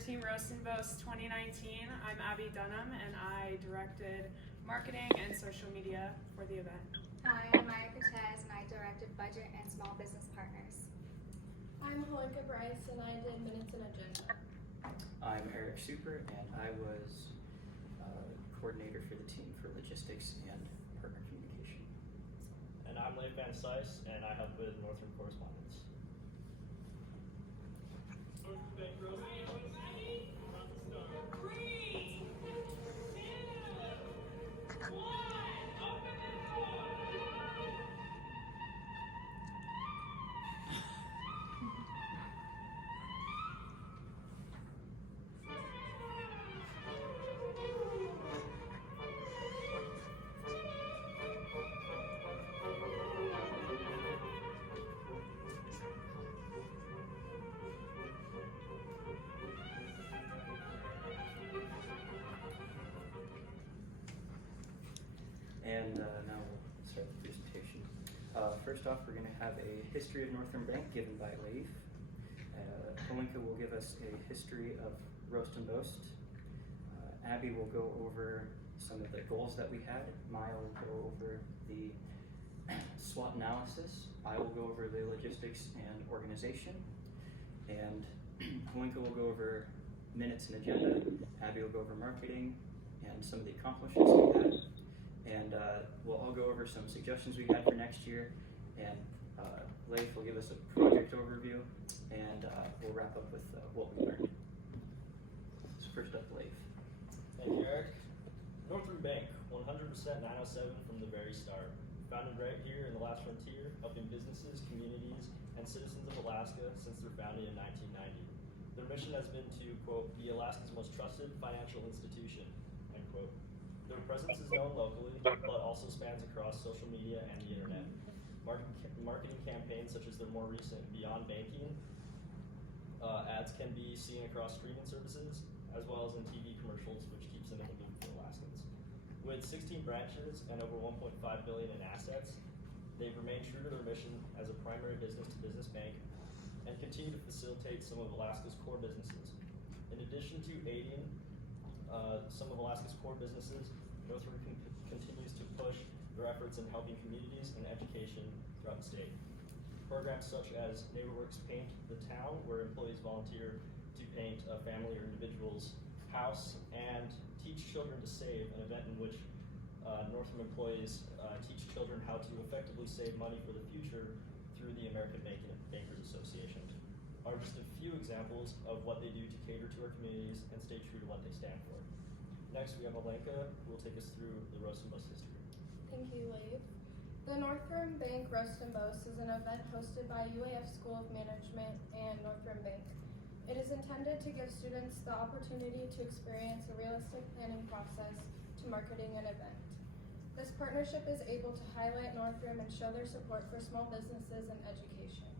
Team Roast and Boast 2019. I'm Abby Dunham, and I directed marketing and social media for the event. Hi, I'm Maya Cortez, and I directed budget and small business partners. I'm Holinka Bryce, and I did minutes and agenda. I'm Eric Super, and I was coordinator for the team for logistics and partner communication. And I'm Leif Van Sice, and I help with Northrim correspondence. Northrim Bank Roast. 3, 2, 1, open the door! And now we'll start the presentation. First off, we're going to have a history of Northrim Bank given by Leif. Holinka will give us a history of Roast and Boast. Abby will go over some of the goals that we had. Maya will go over the SWOT analysis. I will go over the logistics and organization. And Holinka will go over minutes and agenda. Abby will go over marketing and some of the accomplishments we had. And we'll all go over some suggestions we had for next year, and Leif will give us a project overview, and we'll wrap up with what we learned. So first up, Leif. Thank you, Eric. Northrim Bank, 100% 907 from the very start. Founded right here in the last frontier, helping businesses, communities, and citizens of Alaska since their founding in 1990. Their mission has been to, quote, be Alaska's most trusted financial institution, end quote. Their presence is known locally, but also spans across social media and the internet. Marketing campaigns such as their more recent Beyond Banking ads can be seen across streaming services, as well as in TV commercials, which keeps them in the loop for Alaskans. With 16 branches and over $1.5 billion in assets, they've remained true to their mission as a primary business-to-business bank and continue to facilitate some of Alaska's core businesses. In addition to aiding some of Alaska's core businesses, Northrim continues to push their efforts in helping communities and education throughout the state. Programs such as NeighborWorks Paint the Town, where employees volunteer to paint a family or individual's house, and Teach Children to Save, an event in which Northrim employees teach children how to effectively save money for the future through the American Bankers Association, are just a few examples of what they do to cater to our communities and stay true to what they stand for. Next, we have Alenka, who will take us through the Roast and Boast history. Thank you, Leif. The Northrim Bank Roast and Boast is an event hosted by UAF School of Management and Northrim Bank. It is intended to give students the opportunity to experience a realistic planning process to marketing an event. This partnership is able to highlight Northrim and show their support for small businesses and education.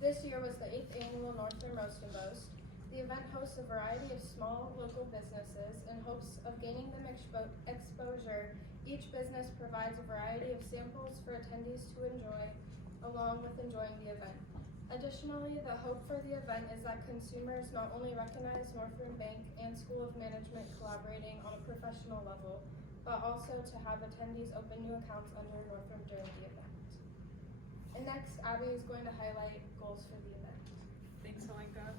This year was the 8th annual Northrim Roast and Boast. The event hosts a variety of small local businesses in hopes of gaining them exposure. Each business provides a variety of samples for attendees to enjoy, along with enjoying the event. Additionally, the hope for the event is that consumers not only recognize Northrim Bank and School of Management collaborating on a professional level, but also to have attendees open new accounts under Northrim during the event. And next, Abby is going to highlight goals for the event. Thanks, Holinka.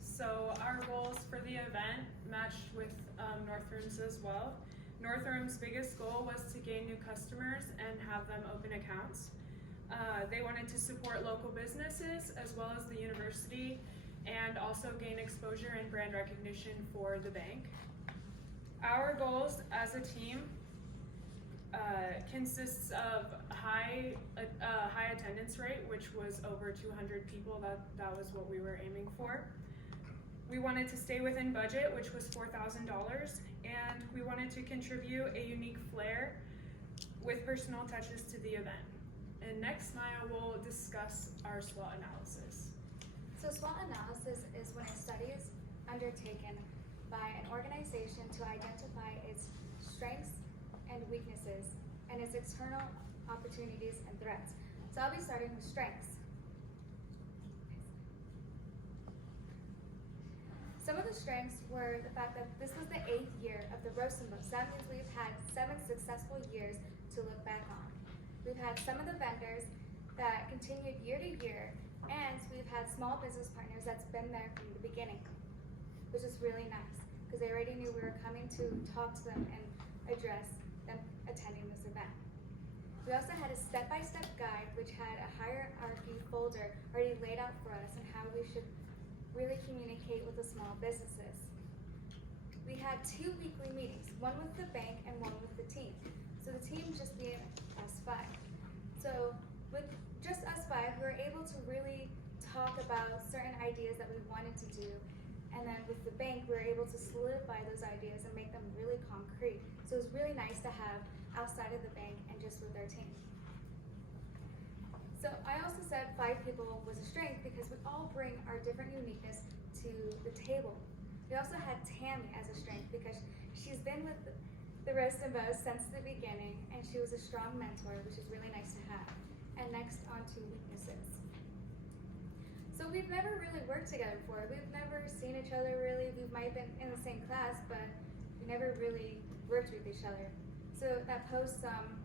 So our goals for the event matched with Northrim's as well. Northrim's biggest goal was to gain new customers and have them open accounts. They wanted to support local businesses as well as the university, and also gain exposure and brand recognition for the bank. Our goals as a team consists of high attendance rate, which was over 200 people. That was what we were aiming for. We wanted to stay within budget, which was $4,000, and we wanted to contribute a unique flair with personal touches to the event. And next, Maya will discuss our SWOT analysis. So SWOT analysis is when a study is undertaken by an organization to identify its strengths and weaknesses and its external opportunities and threats. So I'll be starting with strengths. Some of the strengths were the fact that this was the 8th year of the Roast and Boast. That means we've had 7 successful years to look back on. We've had some of the vendors that continued year to year, and we've had small business partners that's been there from the beginning, which is really nice because they already knew we were coming to talk to them and address them attending this event. We also had a step-by-step guide which had a hierarchy folder already laid out for us and how we should really communicate with the small businesses. We had 2 weekly meetings, one with the bank and one with the team. So the team just being us 5. So with just us 5, we were able to really talk about certain ideas that we wanted to do. And then with the bank, we were able to solidify those ideas and make them really concrete. So it was really nice to have outside of the bank and just with our team. So I also said 5 people was a strength because we all bring our different uniqueness to the table. We also had Tammy as a strength because she's been with the Roast and Boast since the beginning, and she was a strong mentor, which is really nice to have. And next, on to weaknesses. So we've never really worked together before. We've never seen each other really. We might have been in the same class, but we never really worked with each other. So that posed some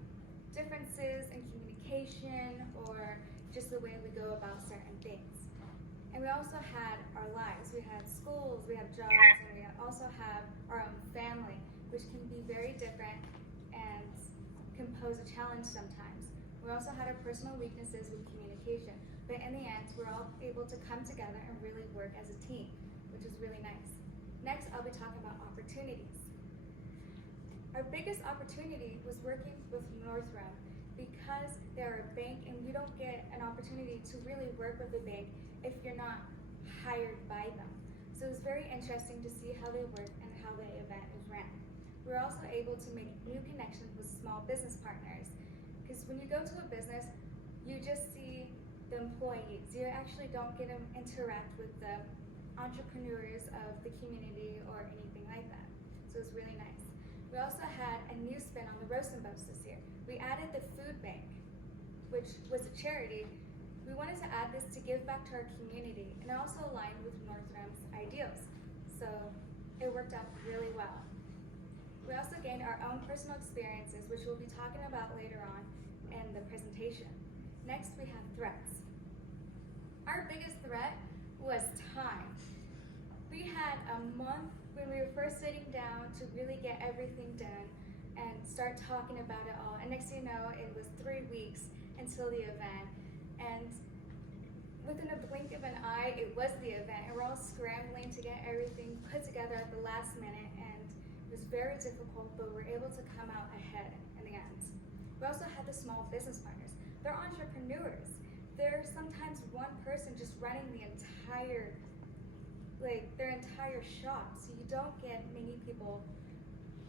differences in communication or just the way we go about certain things. And we also had our lives. We had schools, we have jobs, and we also have our own family, which can be very different and can pose a challenge sometimes. We also had our personal weaknesses with communication, but in the end, we're all able to come together and really work as a team, which is really nice. Next, I'll be talking about opportunities. Our biggest opportunity was working with Northrim because they're a bank and you don't get an opportunity to really work with a bank if you're not hired by them. So it was very interesting to see how they work and how the event is ran. We were also able to make new connections with small business partners because when you go to a business, you just see the employees. You actually don't get to interact with the entrepreneurs of the community or anything like that. So it was really nice. We also had a new spin on the Roast and Boast this year. We added the food bank, which was a charity. We wanted to add this to give back to our community, and it also aligned with Northrim's ideals. So it worked out really well. We also gained our own personal experiences, which we'll be talking about later on in the presentation. Next, we have threats. Our biggest threat was time. We had a month when we were first sitting down to really get everything done and start talking about it all. And next thing you know, it was 3 weeks until the event. And within a blink of an eye, it was the event. And we're all scrambling to get everything put together at the last minute. And it was very difficult, but we were able to come out ahead in the end. We also had the small business partners. They're entrepreneurs. They're sometimes one person just running the entire their entire shop. So you don't get many people,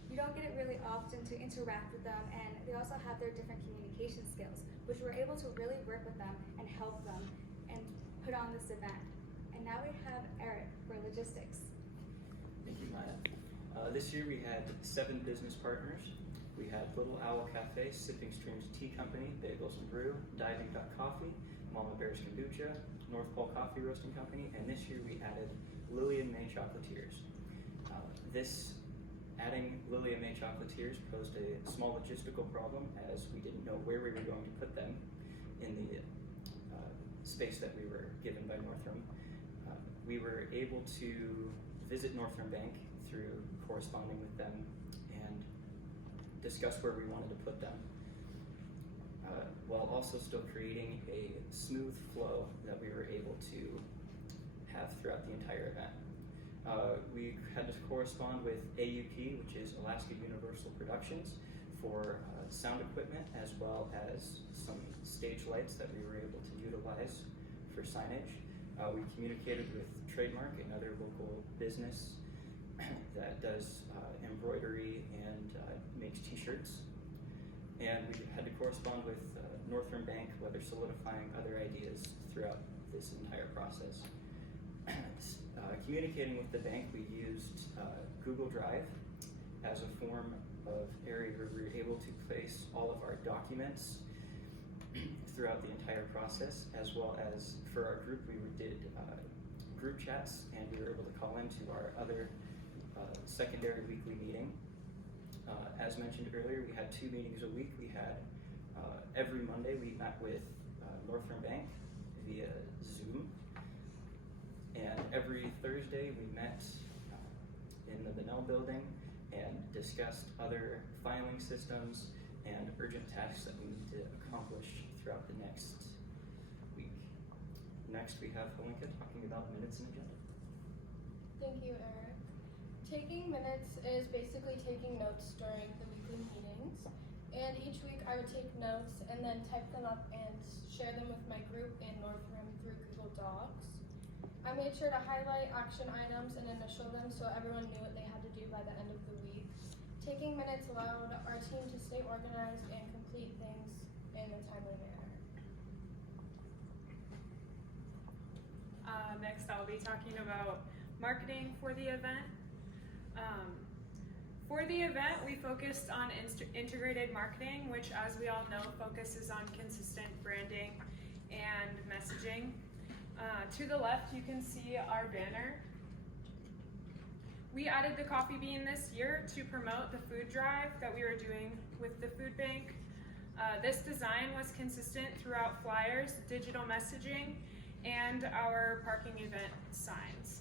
you don't get it really often to interact with them, and they also have their different communication skills, which we're able to really work with them and help them and put on this event. And now we have Eric for logistics. Thank you, Maya. This year we had 7 business partners. We had Little Owl Cafe, Sipping Streams Tea Company, Bagels and Brew, Diving Duck Coffee, Mama Bear's Kombucha, North Pole Coffee Roasting Company, and this year we added Lily and May Chocolatiers. Adding Lily and May Chocolatiers posed a small logistical problem as we didn't know where we were going to put them in the space that we were given by Northrim. We were able to visit Northrim Bank through corresponding with them and discuss where we wanted to put them, while also still creating a smooth flow that we were able to have throughout the entire event. We had to correspond with AUP, which is Alaska Universal Productions, for sound equipment as well as some stage lights that we were able to utilize for signage. We communicated with Trademark, another local business that does embroidery and makes t-shirts. And we had to correspond with Northrim Bank, whether solidifying other ideas throughout this entire process. Communicating with the bank, we used Google Drive as a form of area where we were able to place all of our documents throughout the entire process, as well as for our group, we did group chats, and we were able to call into our other secondary weekly meeting. As mentioned earlier, we had 2 meetings a week. We had every Monday we met with Northrim Bank via Zoom, and every Thursday we met in the Benell building and discussed other filing systems and urgent tasks that we need to accomplish throughout the next week. Next, we have Holinka talking about minutes and agenda. Thank you, Eric. Taking minutes is basically taking notes during the weekly meetings. And each week I would take notes and then type them up and share them with my group in Northrim through Google Docs. I made sure to highlight action items and initial them so everyone knew what they had to do by the end of the week. Taking minutes allowed our team to stay organized and complete things in a timely manner. Next, I'll be talking about marketing for the event. For the event, we focused on integrated marketing, which, as we all know, focuses on consistent branding and messaging. To the left, you can see our banner. We added the coffee bean this year to promote the food drive that we were doing with the food bank. This design was consistent throughout flyers, digital messaging, and our parking event signs.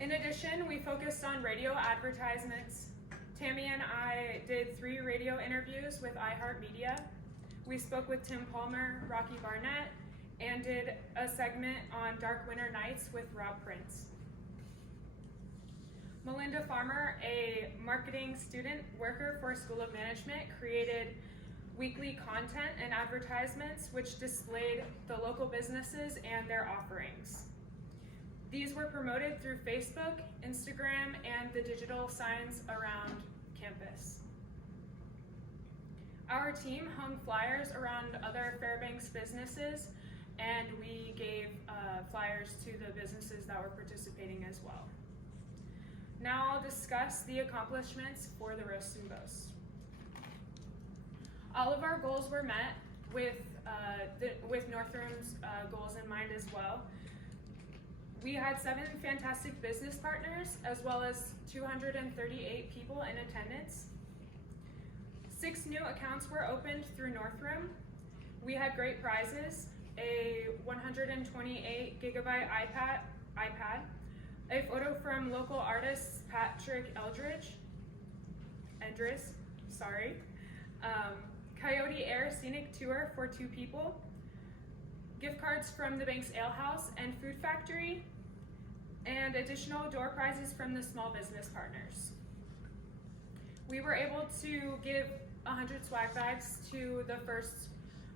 In addition, we focused on radio advertisements. Tammy and I did 3 radio interviews with iHeartMedia. We spoke with Tim Palmer, Rocky Barnett, and did a segment on Dark Winter Nights with Rob Prince. Melinda Farmer, a marketing student worker for School of Management, created weekly content and advertisements which displayed the local businesses and their offerings. These were promoted through Facebook, Instagram, and the digital signs around campus. Our team hung flyers around other Fairbanks businesses, and we gave flyers to the businesses that were participating as well. Now I'll discuss the accomplishments for the Roast and Boast. All of our goals were met with Northrim's goals in mind as well. We had 7 fantastic business partners, as well as 238 people in attendance. 6 new accounts were opened through Northrim. We had great prizes, a 128 gigabyte iPad, a photo from local artist Patrick Edris, Coyote Air Scenic Tour for 2 people, gift cards from the Banks Ale House and Food Factory, and additional door prizes from the small business partners. We were able to give 100 swag bags to the first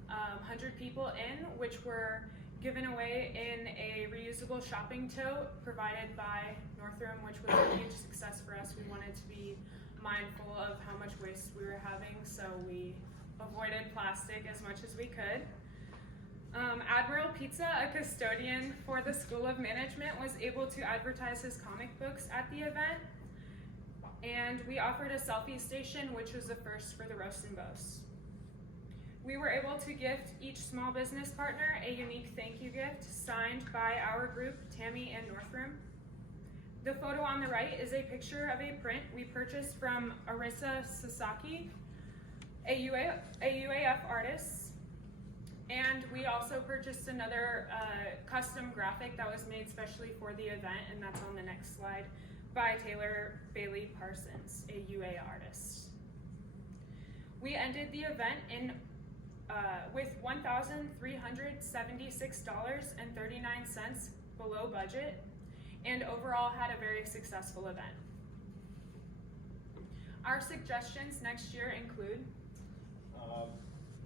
100 people in, which were given away in a reusable shopping tote provided by Northrim, which was a huge success for us. We wanted to be mindful of how much waste we were having, so we avoided plastic as much as we could. Admiral Pizza, a custodian for the School of Management, was able to advertise his comic books at the event, and we offered a selfie station, which was a first for the Roast and Boast. We were able to gift each small business partner a unique thank you gift signed by our group, Tammy and Northrim. The photo on the right is a picture of a print we purchased from Arisa Sasaki, a UAF artist, and we also purchased another custom graphic that was made specially for the event, and that's on the next slide, by Taylor Bailey Parsons, a UA artist. We ended the event with $1,376.39 below budget, and overall had a very successful event. Our suggestions next year include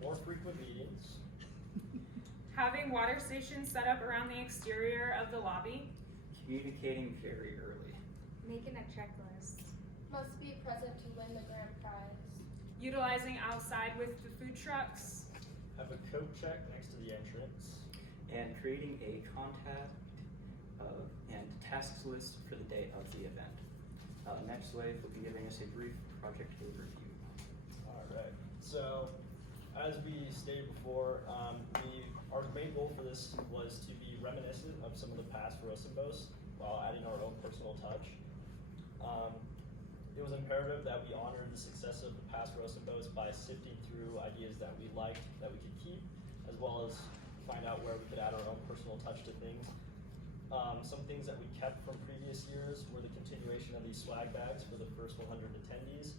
more frequent meetings, having water stations set up around the exterior of the lobby, communicating very early, Making a checklist. Must be present to win the grand prize. utilizing outside with the food trucks, have a coat check next to the entrance, and creating a contact and tasks list for the day of the event. Next wave will be giving us a brief project overview. Alright, so as we stated before, our main goal for this was to be reminiscent of some of the past roast and boasts while adding our own personal touch. It was imperative that we honor the success of the past roast and boasts by sifting through ideas that we liked that we could keep, as well as find out where we could add our own personal touch to things. Some things that we kept from previous years were the continuation of these swag bags for the first 100 attendees.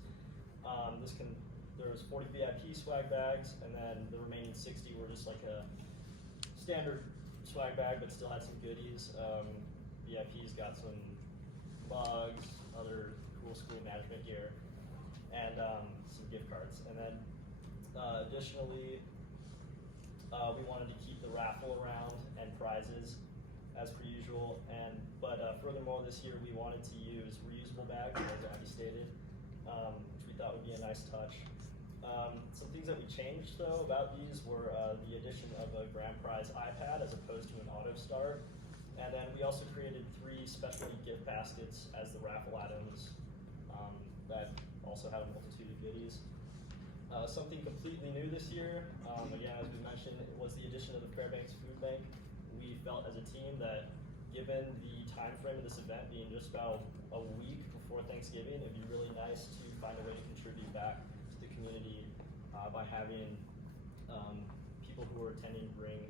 There was 40 VIP swag bags, and then the remaining 60 were just like a standard swag bag, but still had some goodies. VIPs got some mugs, other cool school management gear, and some gift cards. And then additionally, we wanted to keep the raffle around and prizes as per usual. But furthermore, this year we wanted to use reusable bags, as Abby stated, which we thought would be a nice touch. Some things that we changed though about these were the addition of a grand prize iPad as opposed to an auto start. And then we also created 3 specialty gift baskets as the raffle items that also had a multitude of goodies. Something completely new this year, again, as we mentioned, was the addition of the Fairbanks Food Bank. We felt as a team that given the time frame of this event being just about a week before Thanksgiving, it'd be really nice to find a way to contribute back to the community by having people who are attending bring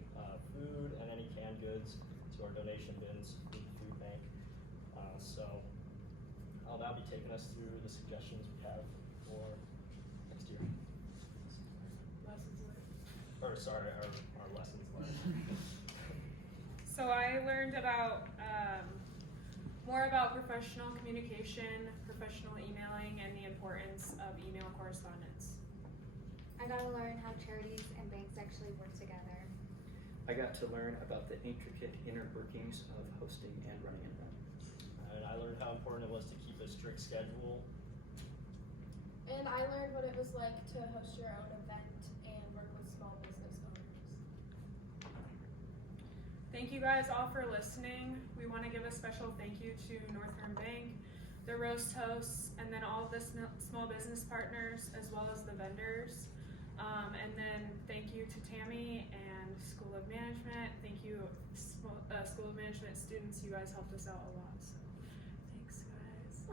food and any canned goods to our donation bins through the food bank. So I'll now be taking us through the suggestions we have for next year. Lessons learned. Or sorry, our lessons learned. So I learned about more about professional communication, professional emailing, and the importance of email correspondence. I got to learn how charities and banks actually work together. I got to learn about the intricate inner workings of hosting and running an event. And I learned how important it was to keep a strict schedule. And I learned what it was like to host your own event and work with small business owners. Thank you guys all for listening. We want to give a special thank you to Northrim Bank, the roast hosts, and then all of the small business partners, as well as the vendors. And then thank you to Tammy and School of Management. Thank you, School of Management students. You guys helped us out a lot. So thanks, guys.